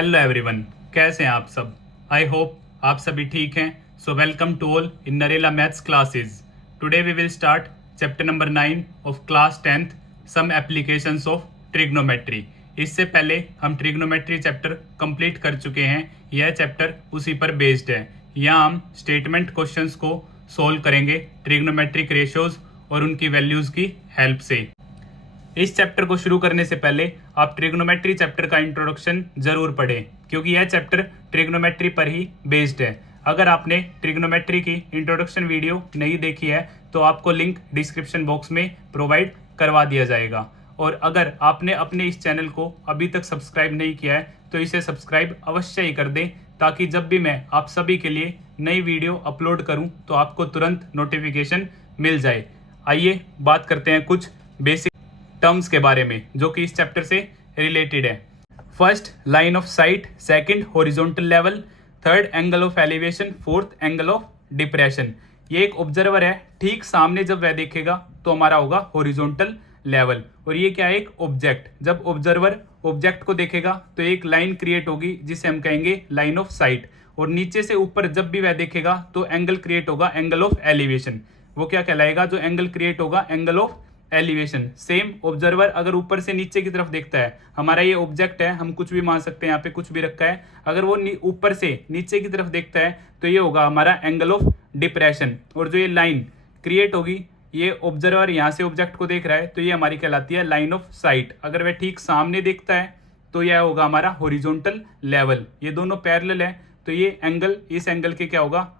Hello everyone, कैसे हैं आप सब। आई होप आप सभी ठीक हैं। So welcome to all in Narela maths classes. Today we will start chapter number 9 of class 10th some applications of trigonometry. इससे पहले हम ट्रिग्नोमेट्री चैप्टर कंप्लीट कर चुके हैं। यह चैप्टर उसी पर बेस्ड है। यहाँ हम स्टेटमेंट क्वेश्चंस को सोल्व करेंगे ट्रिग्नोमेट्रिक रेशियोज और उनकी वैल्यूज़ की हेल्प से। इस चैप्टर को शुरू करने से पहले आप ट्रिग्नोमेट्री चैप्टर का इंट्रोडक्शन जरूर पढ़ें, क्योंकि यह चैप्टर ट्रिग्नोमेट्री पर ही बेस्ड है। अगर आपने ट्रिग्नोमेट्री की इंट्रोडक्शन वीडियो नहीं देखी है तो आपको लिंक डिस्क्रिप्शन बॉक्स में प्रोवाइड करवा दिया जाएगा। और अगर आपने अपने इस चैनल को अभी तक सब्सक्राइब नहीं किया है तो इसे सब्सक्राइब अवश्य ही कर दें, ताकि जब भी मैं आप सभी के लिए नई वीडियो अपलोड करूं तो आपको तुरंत नोटिफिकेशन मिल जाए। आइए बात करते हैं कुछ बेसिक टर्म्स के बारे में जो कि इस चैप्टर से रिलेटेड है। First, line of site. Second, horizontal level. Third, angle of elevation. Fourth, angle of depression. ये एक ऑब्जर्वर है, ठीक सामने जब वह देखेगा तो हमारा होगा हॉरिजॉन्टल लेवल। और ये क्या है, एक ऑब्जेक्ट। जब ऑब्जर्वर ऑब्जेक्ट को देखेगा तो एक लाइन क्रिएट होगी जिसे हम कहेंगे लाइन ऑफ साइट। और नीचे से ऊपर जब भी वह देखेगा तो एंगल क्रिएट होगा, एंगल ऑफ एलिवेशन। वो क्या कहलाएगा, जो एंगल क्रिएट होगा, angle of elevation. Same observer अगर ऊपर से नीचे की तरफ देखता है, हमारा ये ऑब्जेक्ट है, हम कुछ भी मान सकते हैं, यहाँ पे कुछ भी रखा है, अगर वो ऊपर से नीचे की तरफ देखता है तो ये होगा हमारा एंगल ऑफ डिप्रेशन। और जो ये लाइन क्रिएट होगी, ये ऑब्जर्वर यहाँ से ऑब्जेक्ट को देख रहा है तो ये हमारी कहलाती है लाइन ऑफ साइट। अगर वह ठीक सामने देखता है तो यह होगा हमारा हॉरिजॉन्टल लेवल। ये दोनों पैरेलल है तो ये एंगल इस एंगल के क्या होगा,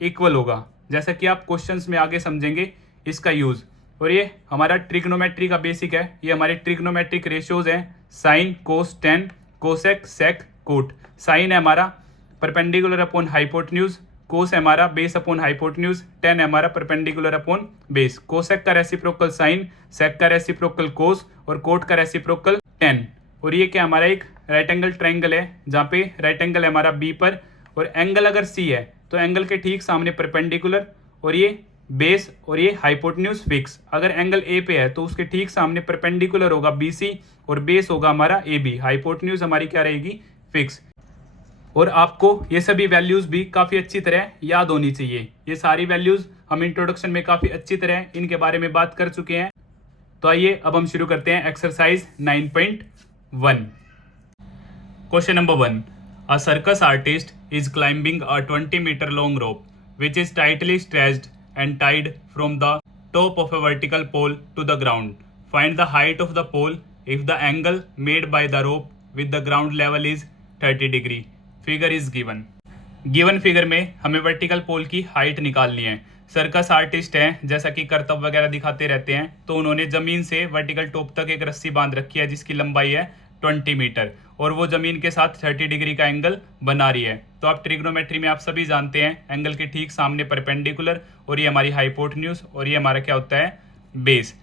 इक्वल होगा, जैसा कि आप क्वेश्चंस में आगे समझेंगे इसका यूज। और ये हमारा ट्रिग्नोमेट्री का बेसिक है। ये हमारे ट्रिग्नोमेट्रिक रेशियोज हैं, साइन, कोस, टेन, कोसेक, सेक, कोट। साइन है हमारा परपेंडिकुलर अपॉन हाइपोटेन्यूज, कोस है हमारा बेस अपॉन हाइपोटेन्यूज, टेन है हमारा परपेंडिकुलर अपॉन बेस। कोसेक का रेसिप्रोकल साइन, सेक का रेसिप्रोकल कोस और कोट का रेसिप्रोकल टेन। और ये क्या हमारा एक राइट एंगल ट्राइंगल है, जहाँ पे राइट एंगल है हमारा बी पर, और एंगल अगर सी है तो एंगल के ठीक सामने परपेंडिकुलर, और ये बेस और ये हाइपोटेन्यूज फिक्स। अगर एंगल ए पे है तो उसके ठीक सामने परपेंडिकुलर होगा बीसी और बेस होगा हमारा ए बी। हाइपोटेन्यूज हमारी क्या रहेगी, फिक्स। और आपको ये सभी वैल्यूज भी काफ़ी अच्छी तरह याद होनी चाहिए। ये सारी वैल्यूज हम इंट्रोडक्शन में काफ़ी अच्छी तरह इनके बारे में बात कर चुके हैं। तो आइए अब हम शुरू करते हैं exercise 9.1। Question number 1, a circus artist is climbing a 20 metre long rope which is tightly stretched and tied from the top of a vertical pole to the ground. Find the height of the pole if the angle made by the rope with the ground level is 30 degree. Figure is given. Given figure में हमें vertical पोल की height निकालनी है। Circus artist हैं, जैसा कि करतब वगैरह दिखाते रहते हैं, तो उन्होंने जमीन से वर्टिकल टॉप तक एक रस्सी बांध रखी है जिसकी लंबाई है 20 मीटर, और वो जमीन के साथ 30 डिग्री का एंगल बना रही है। तो आप ट्रिग्नोमेट्री में आप सभी जानते हैं एंगल के ठीक सामने परपेंडिकुलर, और ये हमारी हाइपोटेन्यूज, और ये हमारा क्या होता है, बेस।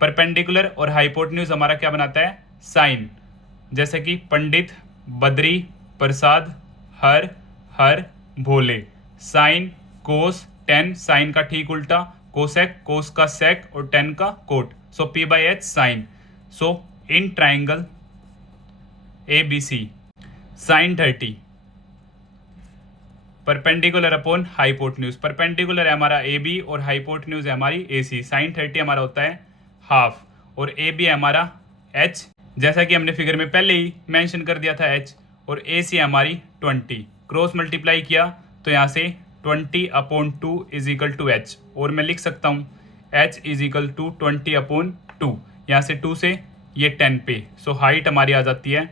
परपेंडिकुलर और हाइपोटेन्यूज हमारा क्या बनाता है, साइन। जैसे कि पंडित, बद्री, प्रसाद, हर, हर, भोले। साइन, कोस, टेन, साइन का ठीक उल्टा, कोसेक, कोस का सेक और टेन का cot. So P by H sine. So in triangle ABC, sine 30 perpendicular upon hypotenuse. Perpendicular है हमारा AB और हाइपोटेन्यूज है हमारी AC। साइन 30 हमारा होता है हाफ, और AB है हमारा H, जैसा कि हमने फिगर में पहले ही मेंशन कर दिया था H, और AC है हमारी 20। क्रॉस मल्टीप्लाई किया तो यहाँ से 20 upon 2 is equal to H, और मैं लिख सकता हूँ H is equal to 20 upon 2। यहाँ से 2 से ये 10 पे, सो हाइट हमारी आ जाती है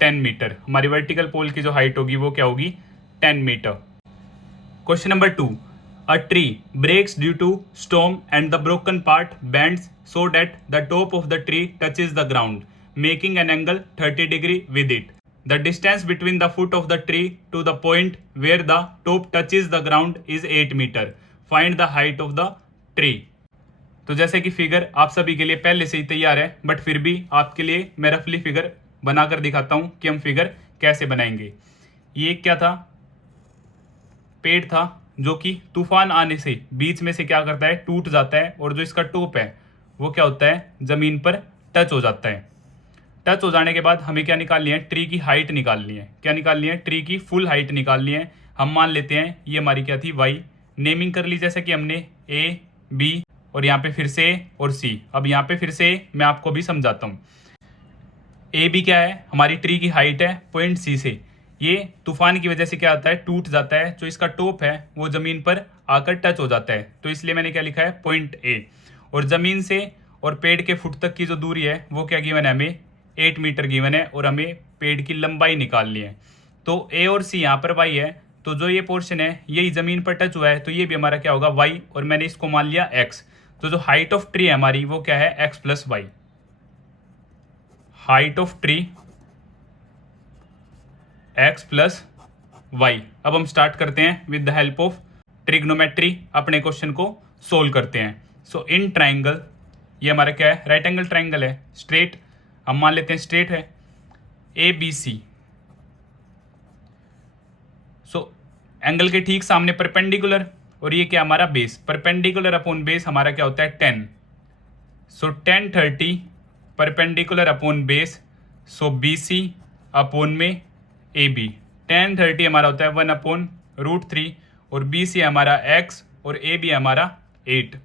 10 मीटर। हमारी वर्टिकल पोल की जो हाइट होगी वो क्या होगी, 10 metre. Question number 2, a tree breaks due to storm and the broken part bends so that the top of the tree touches the ground making an angle 30 degree with it. The distance between the foot of the tree to the point where the top touches the ground is 8 metre. Find the height of the tree. तो जैसे कि figure आप सभी के लिए पहले से ही तैयार है, बट फिर भी आपके लिए मैं रफली फिगर बनाकर दिखाता हूं कि हम फिगर कैसे बनाएंगे। ये क्या था, पेड़ था जो कि तूफान आने से बीच में से क्या करता है, टूट जाता है, और जो इसका टॉप है वो क्या होता है, जमीन पर टच हो जाता है। टच हो जाने के बाद हमें क्या निकालनी है, ट्री की हाइट निकालनी है। क्या निकालनी है, ट्री की फुल हाइट निकालनी है। हम मान लेते हैं ये हमारी क्या थी, वाई। नेमिंग कर ली जैसे कि हमने ए बी और यहाँ पे फिर से ए और सी। अब यहाँ पे फिर से मैं आपको भी समझाता हूँ। ए बी क्या है, हमारी ट्री की हाइट है पॉइंट सी से। ये तूफान की वजह से क्या होता है, टूट जाता है। जो इसका टॉप है वो जमीन पर आकर टच हो जाता है, तो इसलिए मैंने क्या लिखा है, पॉइंट ए। और जमीन से और पेड़ के फुट तक की जो दूरी है वो क्या गिवन है, हमें 8 मीटर गिवन है और हमें पेड़ की लंबाई निकालनी है। तो ए और सी यहाँ पर वाई है, तो जो ये पोर्शन है यही जमीन पर टच हुआ है, तो ये भी हमारा क्या होगा, वाई। और मैंने इसको मान लिया एक्स। तो जो हाइट ऑफ ट्री है हमारी वो क्या है, x plus y. Height of tree x plus y. अब हम स्टार्ट करते हैं with the help of trigonometry, अपने क्वेश्चन को सोल्व करते हैं। सो इन ट्राइंगल, ये हमारा क्या है, राइट एंगल ट्राइंगल है, स्ट्रेट, हम मान लेते हैं स्ट्रेट है, A B C. So angle के ठीक सामने परपेंडिकुलर, और ये क्या हमारा बेस, परपेंडिकुलर अपॉन बेस हमारा क्या होता है, 10। सो 10 30 परपेंडिकुलर अपॉन बेस, सो बी सी अपॉन में ए बी। 10 30 हमारा होता है 1/√3 और बी सी हमारा x और ए बी हमारा 8।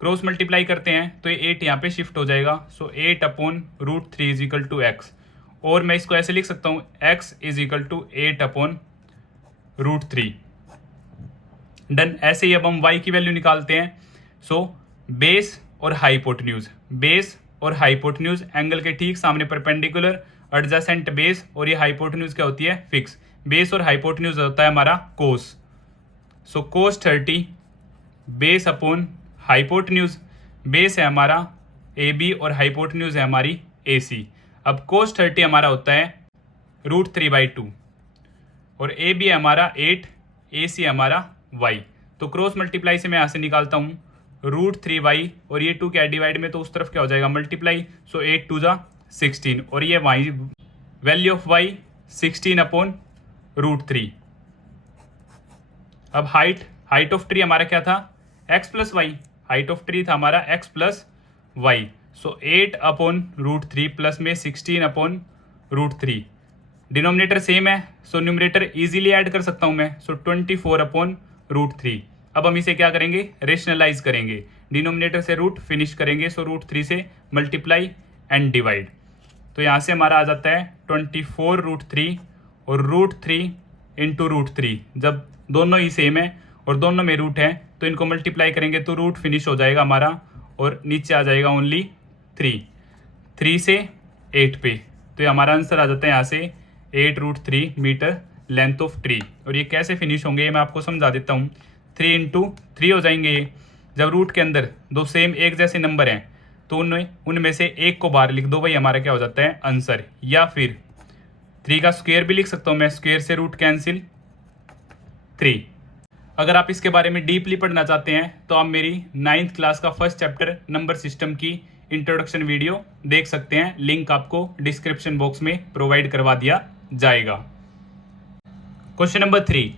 क्रॉस मल्टीप्लाई करते हैं तो ये 8 यहाँ पे शिफ्ट हो जाएगा। So 8/√3 is equal to x. और मैं इसको ऐसे लिख सकता हूँ, x is equal to 8/√3। Done. ऐसे ही अब हम y की वैल्यू निकालते हैं। सो बेस और हाइपोटेन्यूज, बेस और हाइपोटेन्यूज एंगल के ठीक सामने परपेंडिकुलर, एडजेसेंट बेस, और ये हाइपोटेन्यूज क्या होती है, फिक्स। बेस और हाइपोटेन्यूज होता है हमारा कोस। सो कोस 30 बेस अपॉन हाइपोटेन्यूज। बेस है हमारा ए बी और हाइपोटेन्यूज है हमारी ए सी। अब कोस 30 हमारा होता है √3/2 और ए बी हमारा 8, ए सी हमारा y। तो क्रॉस मल्टीप्लाई से मैं यहाँ से निकालता हूँ √3y और ये 2 क्या डिवाइड में, तो उस तरफ क्या हो जाएगा, मल्टीप्लाई। सो 8 2 जा 16 और ये y वैल्यू ऑफ y 16/√3। अब हाइट ऑफ ट्री हमारा क्या था, x plus y. Height of tree था हमारा x प्लस वाई। सो 8/√3 प्लस में 16/√3। डिनोमिनेटर सेम है, सो न्यूमरेटर इजीली ऐड कर सकता हूं मैं। सो 24/√3। अब हम इसे क्या करेंगे, रेशनलाइज करेंगे, डिनोमिनेटर से रूट फिनिश करेंगे। सो √3 से मल्टीप्लाई एंड डिवाइड, तो यहाँ से हमारा आ जाता है 24√3 और √3 इंटू √3। जब दोनों ही सेम है और दोनों में रूट है तो इनको मल्टीप्लाई करेंगे तो रूट फिनिश हो जाएगा हमारा और नीचे आ जाएगा ओनली 3 से 8 पे। तो ये हमारा आंसर आ जाता है यहाँ से 8√3 मीटर लेंथ ऑफ ट्री। और ये कैसे फिनिश होंगे ये मैं आपको समझा देता हूँ। 3 इंटू 3 हो जाएंगे ये। जब रूट के अंदर दो सेम एक जैसे नंबर हैं तो उनमें से एक को बाहर लिख दो, वही हमारा क्या हो जाता है, आंसर। या फिर 3 का स्क्वायर भी लिख सकता हूँ मैं, स्क्वायर से रूट कैंसिल 3। अगर आप इसके बारे में डीपली पढ़ना चाहते हैं तो आप मेरी 9th क्लास का फर्स्ट चैप्टर नंबर सिस्टम की इंट्रोडक्शन वीडियो देख सकते हैं। लिंक आपको डिस्क्रिप्शन बॉक्स में प्रोवाइड करवा दिया जाएगा। Question number 3,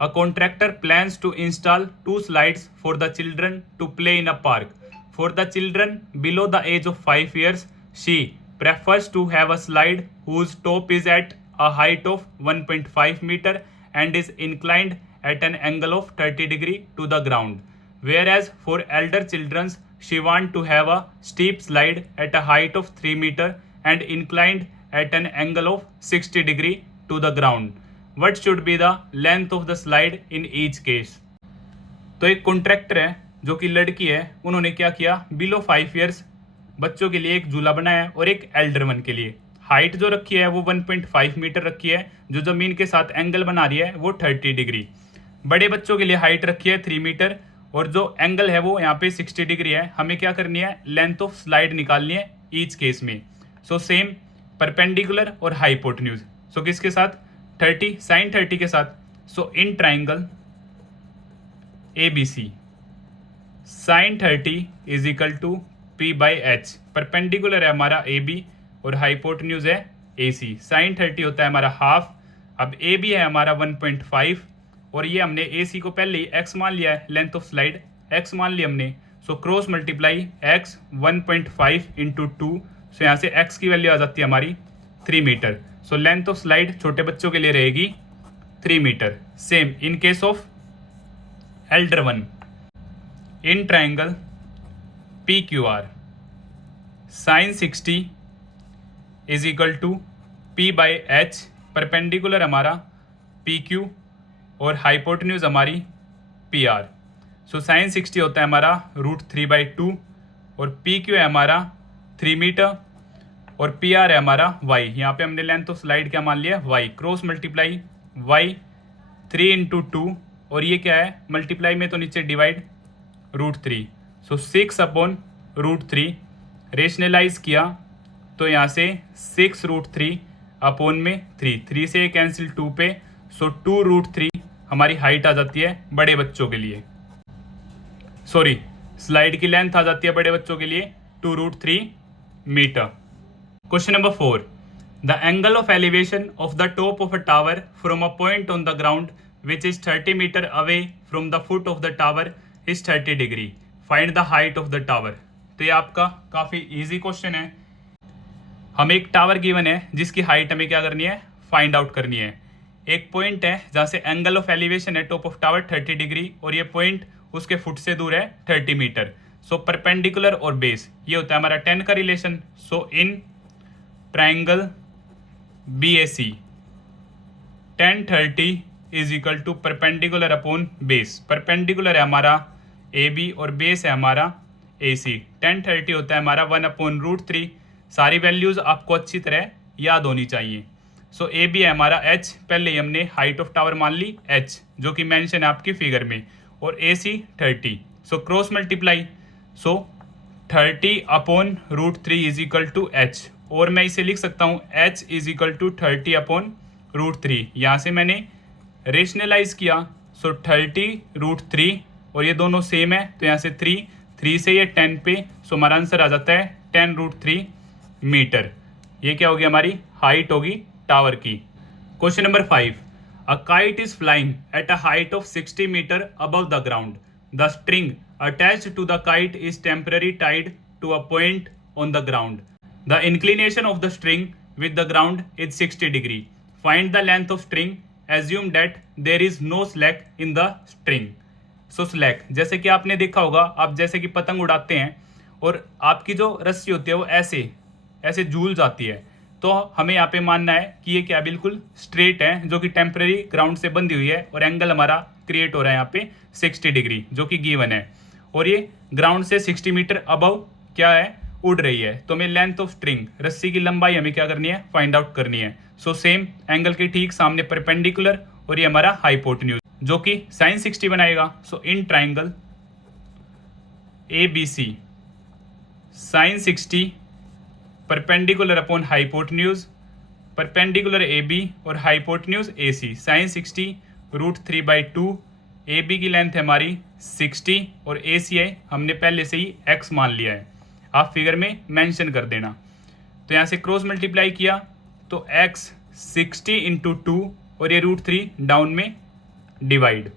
a contractor plans to install 2 slides for the children to play in a park. For the children below the age of 5 years, she prefers to have a slide whose top is at a height of 1.5 meter and is inclined at an angle of 30 degree to the ground. Whereas for elder children, she want to have a steep slide at a height of 3 meter and inclined at an angle of 60 degree to the ground. What should be the length of the slide in each case? तो एक contractor है जो कि लड़की है, उन्होंने क्या किया, बिलो 5 years बच्चों के लिए एक झूला बनाया और एक एल्डर वन के लिए। हाइट जो रखी है वो 1.5 मीटर रखी है, जो जमीन के साथ एंगल बना रही है वो 30 डिग्री। बड़े बच्चों के लिए हाइट रखी है 3 मीटर और जो एंगल है वो यहाँ पे 60 डिग्री है। हमें क्या करनी है, लेंथ ऑफ स्लाइड निकालनी है ईच केस में। सो सेम परपेंडिकुलर और हाइपोटेन्यूज। सो किसके साथ, 30 साइन 30 के साथ। So in triangle ABC sine 30 is equal to P/H। Perpendicular है हमारा AB और हाइपोटेन्यूज है AC। साइन 30 होता है हमारा हाफ। अब AB है हमारा 1.5 और ये हमने AC को पहले ही x मान लिया है, लेंथ ऑफ स्लाइड x मान लिया हमने। सो क्रॉस मल्टीप्लाई x 1.5 इंटू 2, सो यहाँ से x की वैल्यू आ जाती है हमारी 3 metre. So length of slide छोटे बच्चों के लिए रहेगी 3 metre. Same in case of elder one, in triangle PQR sin 60 is equal to P/H, perpendicular हमारा PQ और हाइपोटेन्यूज हमारी PR। सो sin 60 होता है हमारा √3/2 और PQ है हमारा 3 मीटर और PR है हमारा y। यहाँ पे हमने लेंथ ऑफ स्लाइड क्या मान लिया y, क्रॉस मल्टीप्लाई y 3 × 2 और ये क्या है मल्टीप्लाई में तो नीचे डिवाइड √3। सो 6/√3 रेशनलाइज किया तो यहाँ से 6√3 अपॉन में 3 से कैंसिल 2 पे। सो 2√3 हमारी हाइट आ जाती है बड़े बच्चों के लिए, सॉरी स्लाइड की लेंथ आ जाती है बड़े बच्चों के लिए 2√3 metre. Question number 4, the angle of elevation of the top of a tower from a point on the ground which is 30 metre away from the foot of the tower is 30 degree, find the height of the tower. तो ये आपका काफी easy question है। हमें एक tower given है जिसकी height हमें क्या करनी है, फाइंड आउट करनी है। एक पॉइंट है जहां से एंगल ऑफ एलिवेशन है टॉप ऑफ टावर 30 डिग्री और ये पॉइंट उसके फुट से दूर है 30 मीटर। सो परपेंडिकुलर और बेस ये होता है हमारा 10 का relation. So in triangle BAC 10 30 is equal to perpendicular upon base. Perpendicular है हमारा AB और बेस है हमारा AC। 10 30 होता है हमारा 1/√3। सारी वैल्यूज आपको अच्छी तरह याद होनी चाहिए। सो AB है हमारा H, पहले ही हमने हाइट ऑफ टावर मान ली H जो कि मेंशन है आपकी फिगर में, और AC 30। So cross multiply, so 30/√3 is equal to H, और मैं इसे लिख सकता हूँ H इज इक्वल टू 30/√3। यहाँ से मैंने रेशनलाइज किया। सो 30√3 और ये दोनों सेम है तो यहाँ से 3 से ये 10 पे। सो हमारा आंसर आ जाता है 10√3 मीटर। ये क्या होगी हमारी हाइट होगी टावर की। Question number 5, a kite is flying at a height of 60 metre above the ground. The string attached to the kite is temporary tied to a point on the ground. The inclination of the string with the ground is 60 degree. Find the length of string, assume that there is no slack in the string. So slack जैसे कि आपने देखा होगा, आप जैसे कि पतंग उड़ाते हैं और आपकी जो रस्सी होती है वो ऐसे झूल जाती है, तो हमें यहाँ पे मानना है कि ये क्या बिल्कुल स्ट्रेट है जो कि टेम्पररी ग्राउंड से बंधी हुई है और एंगल हमारा क्रिएट हो रहा है यहाँ पे 60 डिग्री जो कि गिवन है, और ये ग्राउंड से 60 मीटर अबव क्या है उड़ रही है। तो हमें लेंथ ऑफ स्ट्रिंग, रस्सी की लंबाई हमें क्या करनी है, फाइंड आउट करनी है। सो सेम एंगल के ठीक सामने परपेंडिकुलर और ये हमारा हाइपोटेन्यूज जो कि sin 60 बनाएगा। So in triangle ABC sin 60 perpendicular upon hypotenuse, perpendicular AB और हाइपोटेन्यूज AC। sin 60 √3/2, AB की लेंथ है हमारी 60 और AC है हमने पहले से ही x मान लिया है, आप फिगर में मेंशन कर देना। तो यहाँ से क्रॉस मल्टीप्लाई किया तो x 60 × 2 और ये √3 डाउन में divide.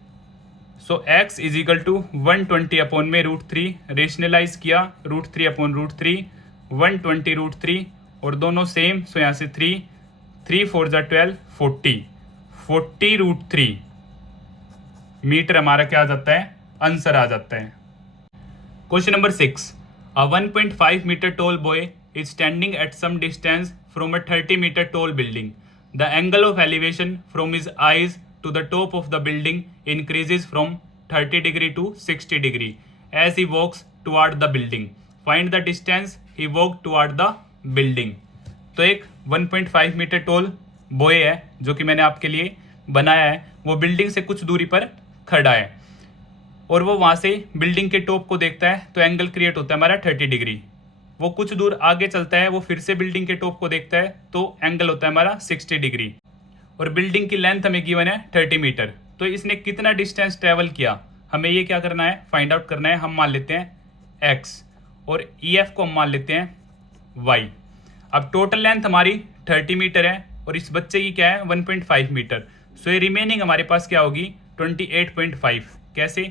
So x is equal to 120 upon में √3, रेशनलाइज किया √3/√3 120 √3 और दोनों सेम। सो यहाँ से 3 4 12 40 मीटर हमारा क्या आ जाता है, आंसर आ जाता है। Question number 6, a 1.5 metre tall boy is standing at some distance from a 30 metre tall building. The angle of elevation from his eyes to the top of the building increases from 30 degree to 60 degree as he walks toward the building. Find the distance he walked toward the building. तो एक 1.5 metre tall boy है जो कि मैंने आपके लिए बनाया है, वो बिल्डिंग से कुछ दूरी पर खड़ा है और वो वहाँ से बिल्डिंग के टॉप को देखता है तो एंगल क्रिएट होता है हमारा 30 डिग्री। वो कुछ दूर आगे चलता है, वो फिर से बिल्डिंग के टॉप को देखता है तो एंगल होता है हमारा 60 डिग्री और बिल्डिंग की लेंथ हमें गिवन है 30 मीटर। तो इसने कितना डिस्टेंस ट्रेवल किया हमें ये क्या करना है, फाइंड आउट करना है। हम मान लेते हैं x और EF को हम मान लेते हैं y। अब टोटल लेंथ हमारी 30 मीटर है और इस बच्चे की क्या है 1.5 मीटर। सो ये रिमेनिंग हमारे पास क्या होगी 28.5। कैसे,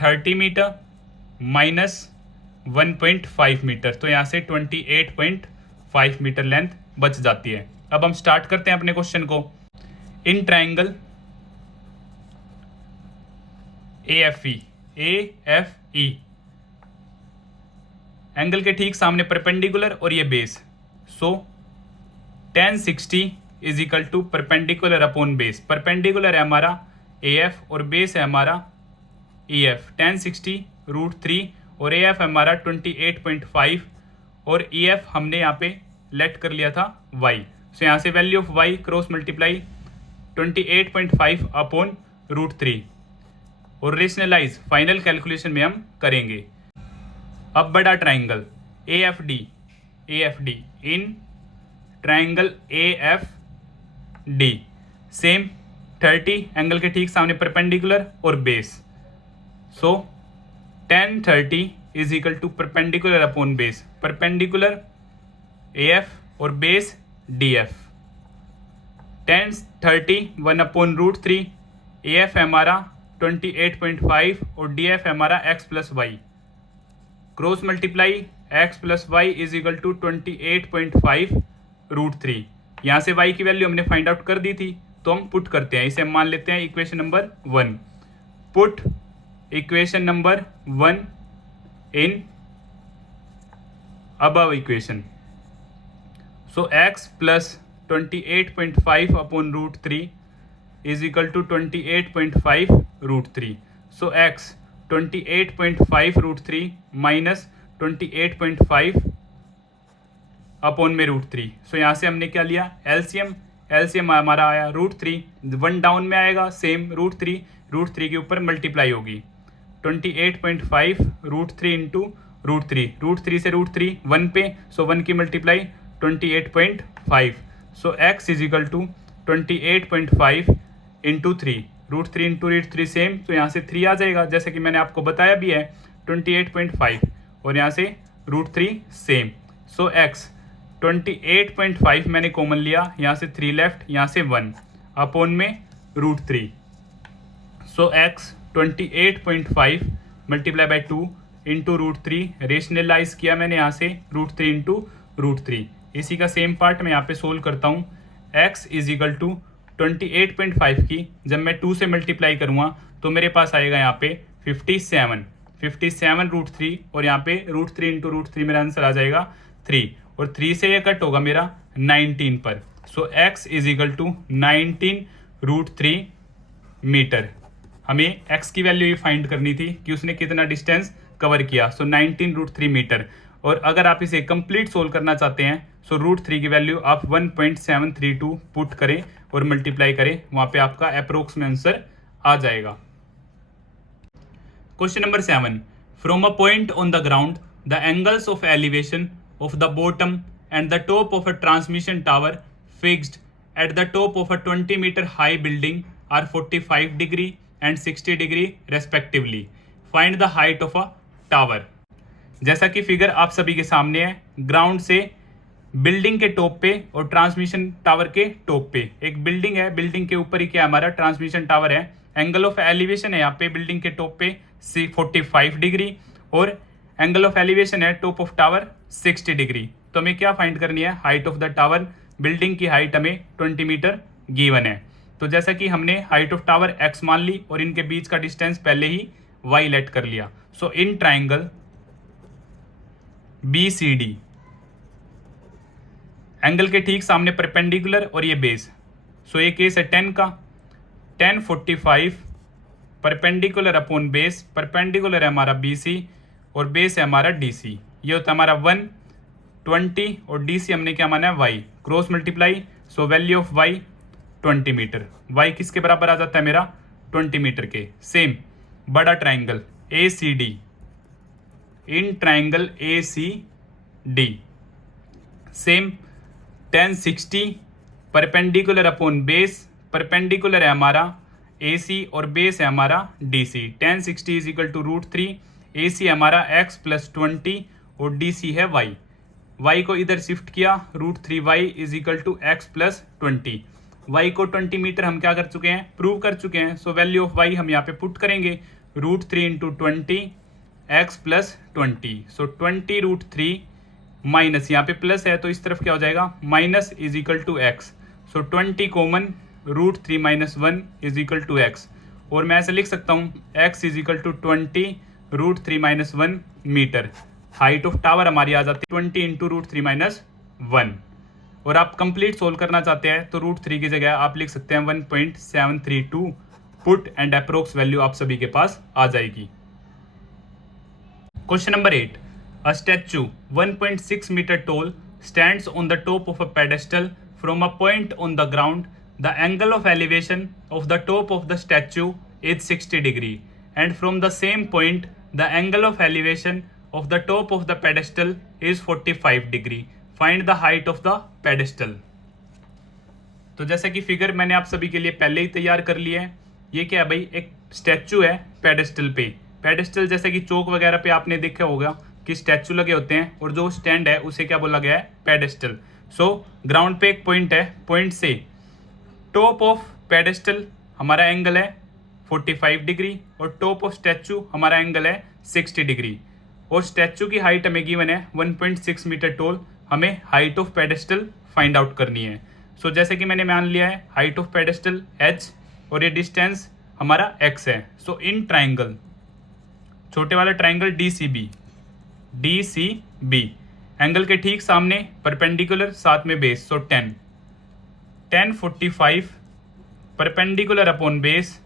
30 मीटर माइनस 1.5 मीटर, तो यहाँ से 28.5 5 मीटर लेंथ बच जाती है। अब हम स्टार्ट करते हैं अपने क्वेश्चन को। इन ट्राइंगल AFE एंगल के ठीक सामने परपेंडिकुलर और ये base, so tan 60 is equal to perpendicular upon base. Perpendicular है हमारा AF और बेस है हमारा EF। tan 60 √3 और AF है हमारा 28.5 और EF हमने यहाँ पे लेट कर लिया था y। सो यहाँ से value of y cross multiply 28.5 upon √3 और रेशनलाइज फाइनल कैलकुलेशन में हम करेंगे। अब बड़ा triangle AFD in triangle AFD same 30 angle के ठीक सामने परपेंडिकुलर और base, so tan 30 is equal to perpendicular upon base. Perpendicular AF और base DF। tan 30 1 upon √3, AF है हमारा 28.5 और DF है हमारा x plus y. Cross multiply x plus y is equal to 28.5 √3। यहाँ से y की वैल्यू हमने फाइंड आउट कर दी थी, तो हम पुट करते हैं। इसे हम मान लेते हैं equation number 1। Put equation number 1 in above equation, so x plus 28.5 upon √3 is equal to 28.5 √3। So x 28.5 √3 minus 28.5 upon में √3। सो यहाँ से हमने क्या लिया एलसीएम हमारा आया √3, 1 डाउन में आएगा सेम √3 के ऊपर मल्टीप्लाई होगी 28.5 √3 इंटू √3 से √3 1 पे, सो 1 की multiply 28.5। So x is equal to 28.5 into 3, √3 into √3 same, तो यहाँ से 3 आ जाएगा जैसे कि मैंने आपको बताया भी है 28.5 और यहाँ से √3 सेम। सो x 28.5 मैंने कॉमन लिया, यहाँ से 3 लेफ्ट, यहाँ से 1 अपॉन में √3। So x 28.5 multiply by 2 into √3, rationalise किया मैंने यहाँ से √3 इंटू √3। इसी का सेम पार्ट मैं यहाँ पे सोल्व करता हूँ। x इज इक्वल टू 28.5 की जब मैं 2 से मल्टीप्लाई करूँगा तो मेरे पास आएगा यहाँ पे 57 √3 और यहाँ पे √3 इंटू √3 मेरा आंसर आ जाएगा 3 और 3 से ये कट होगा मेरा 19 पर। So x is equal to 19 √3 metre. हमें x की वैल्यू ये फाइंड करनी थी कि उसने कितना डिस्टेंस कवर किया, सो 19 √3 मीटर। और अगर आप इसे कंप्लीट सोल्व करना चाहते हैं सो √3 की वैल्यू आप 1.732 पुट करें और मल्टीप्लाई करें, वहां पे आपका अप्रोक्स में आंसर आ जाएगा। Question number 7, from a point on the ground the angles of elevation of the bottom and the top of a transmission tower fixed at the top of a 20 metre high building are 45 degree and 60 degree respectively. Find the height of a tower. जैसा कि figure आप सभी के सामने है, ground से building के top पे और ट्रांसमिशन टावर के टॉप पे एक बिल्डिंग है, बिल्डिंग के ऊपर ही क्या हमारा ट्रांसमिशन टावर है। एंगल ऑफ एलिवेशन है यहाँ पे बिल्डिंग के टॉप पे 45 डिग्री और एंगल ऑफ एलिवेशन है टॉप ऑफ टावर 60 डिग्री। तो हमें क्या फाइंड करनी है, height of the tower. Building की हाइट हमें 20 मीटर गिवन है, तो जैसा कि हमने हाइट ऑफ टावर x मान ली और इनके बीच का डिस्टेंस पहले ही y लेट कर लिया। सो इन ट्राइंगल BCD एंगल के ठीक सामने परपेंडिकुलर और ये बेस, सो ये केस है 10 का। tan 45 perpendicular upon base, perpendicular है हमारा BC और बेस है हमारा DC। ये होता है हमारा 120 और DC हमने क्या माना है y, cross multiply, so value of y 20 metre. y किसके बराबर आ जाता है मेरा 20 मीटर के। सेम बड़ा triangle ACD in triangle ACD same tan 60 perpendicular upon base, perpendicular है हमारा AC और बेस है हमारा DC। tan 60 is equal to √3, AC है हमारा x प्लस 20 और DC है y। y को इधर शिफ्ट किया, √3y is equal to x plus 20। y को 20 मीटर हम क्या कर चुके हैं, प्रूव कर चुके हैं। सो वैल्यू ऑफ y हम यहाँ पे पुट करेंगे, √3 इंटू 20 x प्लस 20। सो 20 √3 माइनस, यहाँ पे प्लस है तो इस तरफ क्या हो जाएगा minus is equal to x. So 20 common √3 - 1 is equal to x. और मैं ऐसे लिख सकता हूँ x is equal to 20 √3 - 1 metre. Height of tower हमारी आ जाती है 20 इंटू √3 - 1। और आप कंप्लीट सोल्व करना चाहते हैं तो √3 की जगह आप लिख सकते हैं 1.732 पुट एंड अप्रोक्स वैल्यू आप सभी के पास आ जाएगी। Question number 8, a statue 1.6 metre tall stands on the top of a pedestal from a point on the ground. The angle of elevation of the top of the statue is 60 degree, and from the same point the angle of elevation of the top of the pedestal is 45 degree. Find the height of the pedestal. तो जैसे कि figure मैंने आप सभी के लिए पहले ही तैयार कर लिया है। ये क्या है भाई, एक स्टैचू है पेडेस्टल पे। पेडेस्टल जैसे कि चौक वगैरह पे आपने देखा होगा कि स्टैचू लगे होते हैं और जो स्टैंड है उसे क्या बोला गया है, पेडेस्टल। सो ग्राउंड पे एक पॉइंट है, पॉइंट से टॉप ऑफ पेडेस्टल हमारा एंगल है 45 डिग्री और टॉप ऑफ स्टैचू हमारा एंगल है 60 डिग्री। और स्टैचू की हाइट हमें गिवन है 1.6 मीटर टॉल। हमें height of pedestal find out करनी है। सो जैसे कि मैंने मान लिया है हाइट ऑफ पेडेस्टल h और ये डिस्टेंस हमारा x है। सो इन ट्राइंगल, छोटे वाला ट्राइंगल DCB एंगल के ठीक सामने परपेंडिकुलर, साथ में बेस। सो 10 45 perpendicular upon base,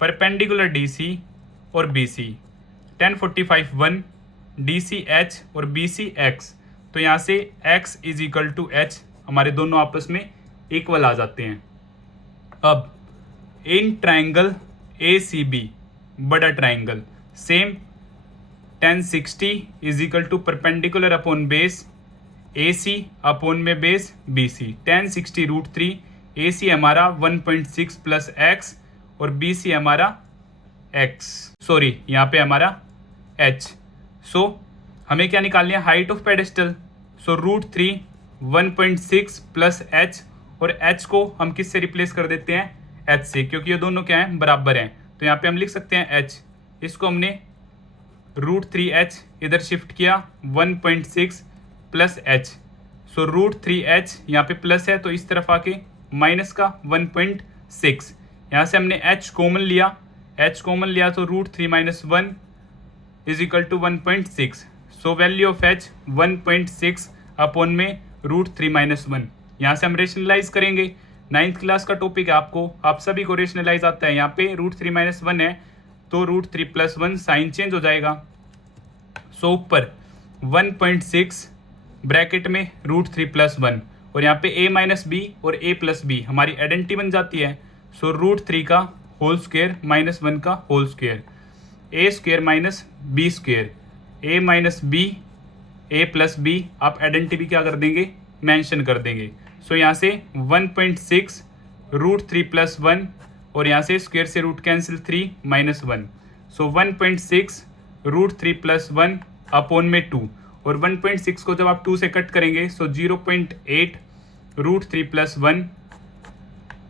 perpendicular DC और BC। 10 45 1 DCH और BCX। तो यहाँ से x is equal to h हमारे दोनों आपस में इक्वल आ जाते हैं। अब इन ट्राइंगल ACB बड़ा triangle same 10 60 is equal to perpendicular upon base AC upon में बेस BC। 10 60 √3 AC हमारा 1.6 प्लस x और BC हमारा x, सॉरी यहाँ पे हमारा h। सो हमें क्या निकालनी है, height of pedestal. So √3 1.6 plus h और h को हम किससे रिप्लेस कर देते हैं, h से, क्योंकि ये दोनों क्या हैं, बराबर हैं। तो यहाँ पे हम लिख सकते हैं h, इसको हमने √3h इधर शिफ्ट किया 1.6 प्लस h। सो √3h यहाँ पे प्लस है तो इस तरफ आके माइनस का 1.6। यहाँ से हमने h कॉमन लिया, तो √3 - 1 is equal to 1.6। So value of h 1.6 upon में √3 - 1। यहाँ से हम रेशनलाइज करेंगे। 9th क्लास का टॉपिक है, आप सभी को रेशनलाइज आता है। यहाँ पे √3 - 1 है तो √3 + 1 साइन चेंज हो जाएगा। सो ऊपर 1.6 ब्रैकेट में √3 + 1 और यहाँ पे a - b और a + b हमारी आइडेंटिटी बन जाती है। सो √3 का होल स्क्वायर -1 का whole square, a square -b square, a - b a + b आप आइडेंटिटी क्या कर देंगे, मेंशन कर देंगे। सो यहाँ से 1.6 √3 + 1 और यहाँ से स्क्वायर से रूट कैंसिल 3 - 1। सो 1.6 √3 + 1 अपॉन में 2 और 1.6 को जब आप 2 से कट करेंगे सो 0.8 √3 + 1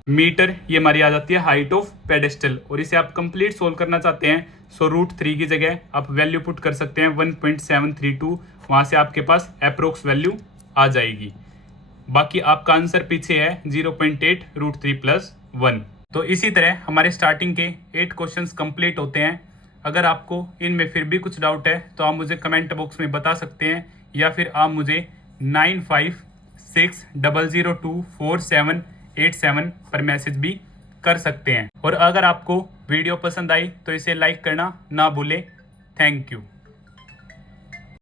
मीटर ये हमारी आ जाती है हाइट ऑफ पेडेस्टल। और इसे आप कंप्लीट सोल्व करना चाहते हैं सो √3 की जगह आप वैल्यू पुट कर सकते हैं 1.732। वहाँ से आपके पास अप्रोक्स वैल्यू आ जाएगी। बाकी आपका आंसर पीछे है 0.8 √3 + 1। तो इसी तरह हमारे स्टार्टिंग के 8 क्वेश्चंस कंप्लीट होते हैं। अगर आपको इनमें फिर भी कुछ डाउट है तो आप मुझे कमेंट बॉक्स में बता सकते हैं या फिर आप मुझे 9560024787 पर मैसेज भी कर सकते हैं। और अगर आपको वीडियो पसंद आई तो इसे लाइक करना ना भूलें। Thank you.